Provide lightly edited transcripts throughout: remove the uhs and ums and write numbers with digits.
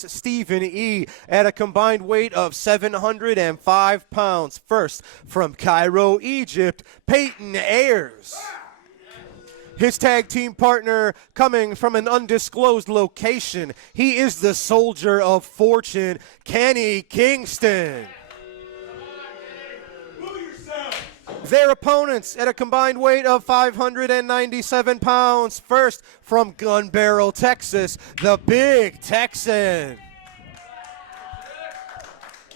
Stephen E. at a combined weight of 705 pounds. First, from Cairo, Egypt, Peyton Ayers. His tag team partner coming from an undisclosed location. He is the soldier of fortune, Kenny Kingston. Their opponents at a combined weight of 597 pounds. First, from Gun Barrel, Texas, the Big Texan.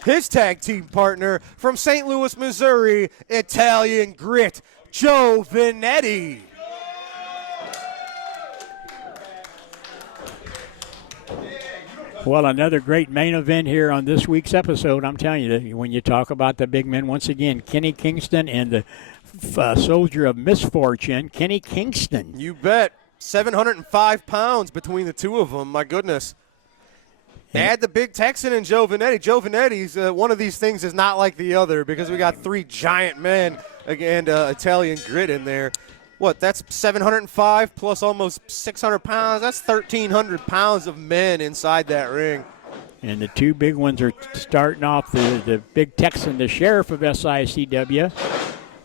His tag team partner from St. Louis, Missouri, Italian Grit, Joe Vinetti. Well, another great main event here on this week's episode. I'm telling you, when you talk about the big men, once again, Kenny Kingston and the soldier of misfortune, Kenny Kingston. You bet. 705 pounds between the two of them. My goodness. Add the Big Texan and Joe Vinetti. Joe Vinetti's one of these things is not like the other because we got three giant men and Italian Grit in there. What, that's 705 plus almost 600 pounds. That's 1,300 pounds of men inside that ring. And the two big ones are starting off the Big Texan, the sheriff of SICW,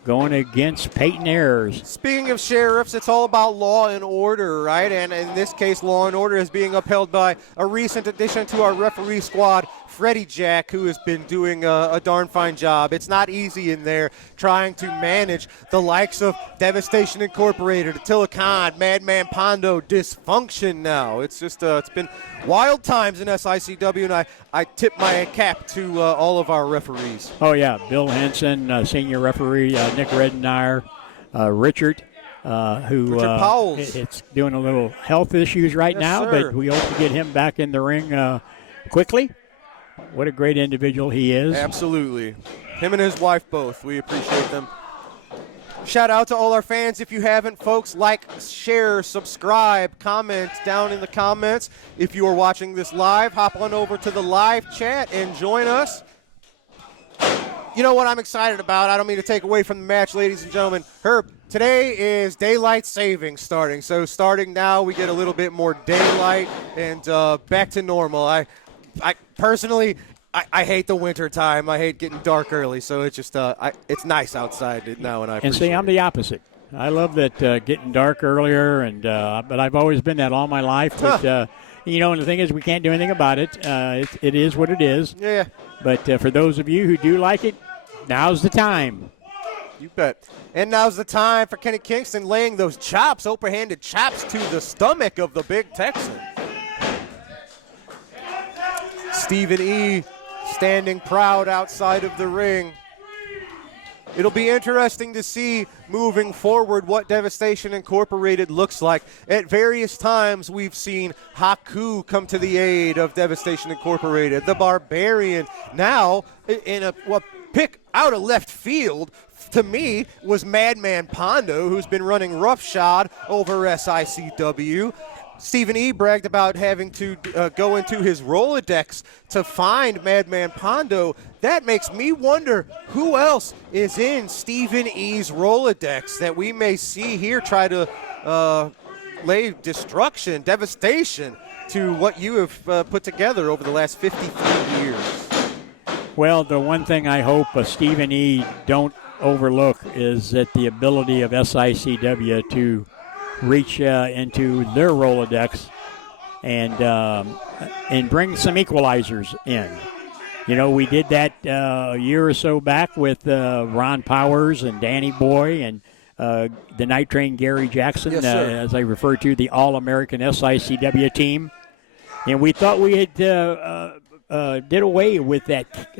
going against Peyton Ayers. Speaking of sheriffs, it's all about law and order, right? And in this case, law and order is being upheld by a recent addition to our referee squad, Freddie Jack, who has been doing a darn fine job. It's not easy in there trying to manage the likes of Devastation Incorporated, Attila Khan, Madman Pondo, dysfunction now. It's just it's been wild times in SICW, and I tip my cap to all of our referees. Oh, yeah. Bill Henson, senior referee, Nick Redenauer, Richard Powles. It's doing a little health issues right now, sir. But we hope to get him back in the ring quickly. What a great individual he is. Absolutely. Him and his wife both. We appreciate them. Shout out to all our fans. If you haven't, folks, like, share, subscribe, comment down in the comments. If you are watching this live, hop on over to the live chat and join us. You know what I'm excited about? I don't mean to take away from the match, ladies and gentlemen. Herb, today is daylight saving starting. So starting now, we get a little bit more daylight and back to normal. I personally, I hate the winter time. I hate getting dark early, so it's just it's nice outside now, and I appreciate I'm the opposite. I love that getting dark earlier, and but I've always been that all my life. But you know, and the thing is, we can't do anything about it. It is what it is. Yeah. But for those of you who do like it, now's the time. You bet. And now's the time for Kenny Kingston laying those chops, overhanded chops to the stomach of the Big Texan. Stephen E. standing proud outside of the ring. It'll be interesting to see moving forward what Devastation Incorporated looks like. At various times, we've seen Haku come to the aid of Devastation Incorporated. The Barbarian now in a pick out of left field to me was Madman Pondo, who's been running roughshod over SICW. Stephen E. bragged about having to go into his Rolodex to find Madman Pondo. That makes me wonder who else is in Stephen E.'s Rolodex that we may see here try to lay destruction, devastation to what you have put together over the last 53 years. Well, the one thing I hope Stephen E. don't overlook is that the ability of SICW to reach into their Rolodex and bring some equalizers in. You know, we did that a year or so back with Ron Powers and Danny Boy and the Night Train Gary Jackson, yes, as I refer to, the All-American SICW team. And we thought we had did away with that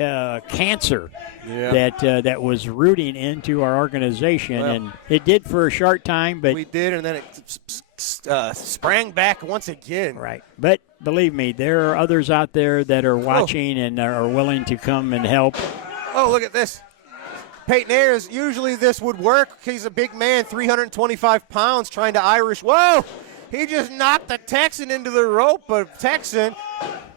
cancer that was rooting into our organization, and it did for a short time. But we did, and then it sprang back once again. Right. But believe me, there are others out there that are watching and are willing to come and help. Oh, look at this. Peyton Ayers, usually this would work. He's a big man, 325 pounds, trying to Irish. Whoa! He just knocked the Texan into the rope, but Texan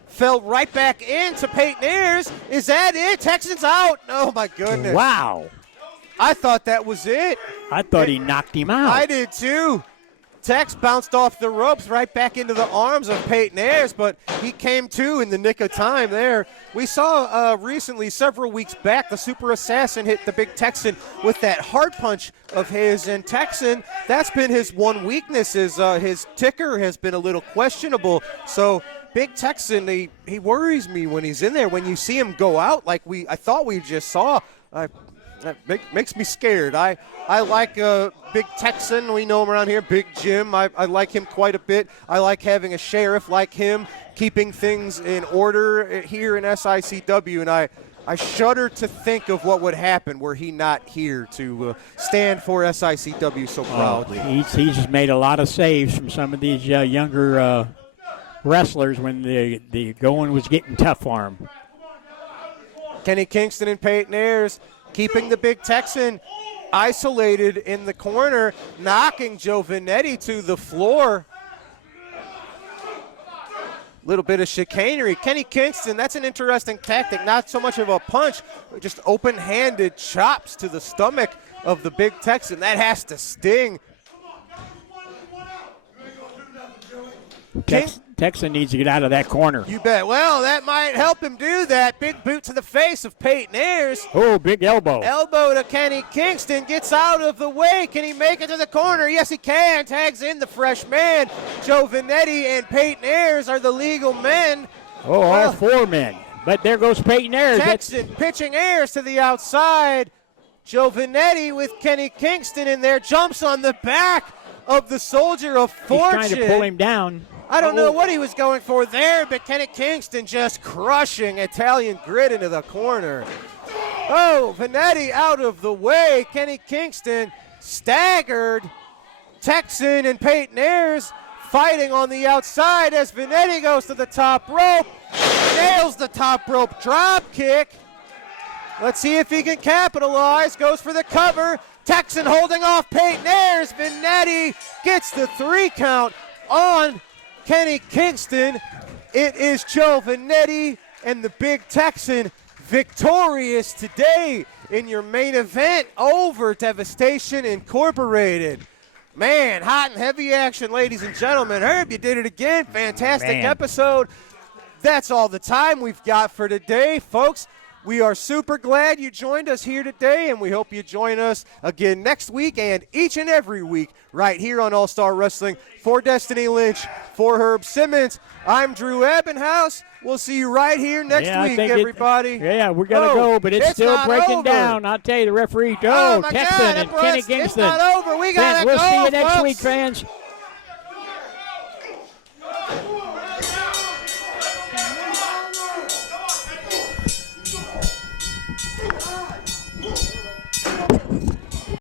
fell right back into Peyton Ayers. Is that it? Texan's out. Oh, my goodness. Wow. I thought that was it. I thought he knocked him out. I did, too. Tex bounced off the ropes right back into the arms of Peyton Ayers, but he came to in the nick of time there. We saw recently, several weeks back, the Super Assassin hit the Big Texan with that hard punch of his, and Texan, that's been his one weakness, is his ticker has been a little questionable. So Big Texan, he worries me when he's in there. When you see him go out like I thought we just saw, that makes me scared. I like Big Texan. We know him around here. Big Jim. I like him quite a bit. I like having a sheriff like him, keeping things in order here in SICW. And I shudder to think of what would happen were he not here to stand for SICW so proudly. He's made a lot of saves from some of these younger wrestlers when the going was getting tough for him. Kenny Kingston and Peyton Ayers keeping the Big Texan isolated in the corner, knocking Joe Vinetti to the floor. Little bit of chicanery. Kenny Kingston, that's an interesting tactic. Not so much of a punch, but just open-handed chops to the stomach of the Big Texan. That has to sting. Texan needs to get out of that corner. You bet. Well, that might help him do that. Big boot to the face of Peyton Ayers. Oh, big elbow. Elbow to Kenny Kingston. Gets out of the way. Can he make it to the corner? Yes, he can. Tags in the fresh man. Joe Vinetti and Peyton Ayers are the legal men. Oh, all four men. But there goes Peyton Ayers. Texan pitching Ayers to the outside. Joe Vinetti with Kenny Kingston in there. Jumps on the back of the Soldier of Fortune. He's trying to pull him down. I don't know what he was going for there, but Kenny Kingston just crushing Italian Grit into the corner. Oh, Vinetti out of the way. Kenny Kingston staggered. Texan and Peyton Ayers fighting on the outside as Vinetti goes to the top rope. Nails the top rope drop kick. Let's see if he can capitalize. Goes for the cover. Texan holding off Peyton Ayers. Vinetti gets the 3 count on Kenny Kingston. It is Joe Vinetti and the Big Texan victorious today in your main event over Devastation Incorporated. Man, hot and heavy action, ladies and gentlemen. Herb, you did it again. Fantastic episode. That's all the time we've got for today, folks. We are super glad you joined us here today, and we hope you join us again next week and each and every week right here on All-Star Wrestling. For Destiny Lynch, for Herb Simmons, I'm Drew Ebenhouse. We'll see you right here next week, everybody. We're going to go, but it's still breaking down. I'll tell you, the referee, Texan and Kenny Kingston. It's not over. We got to go, We'll see you next folks. week, fans.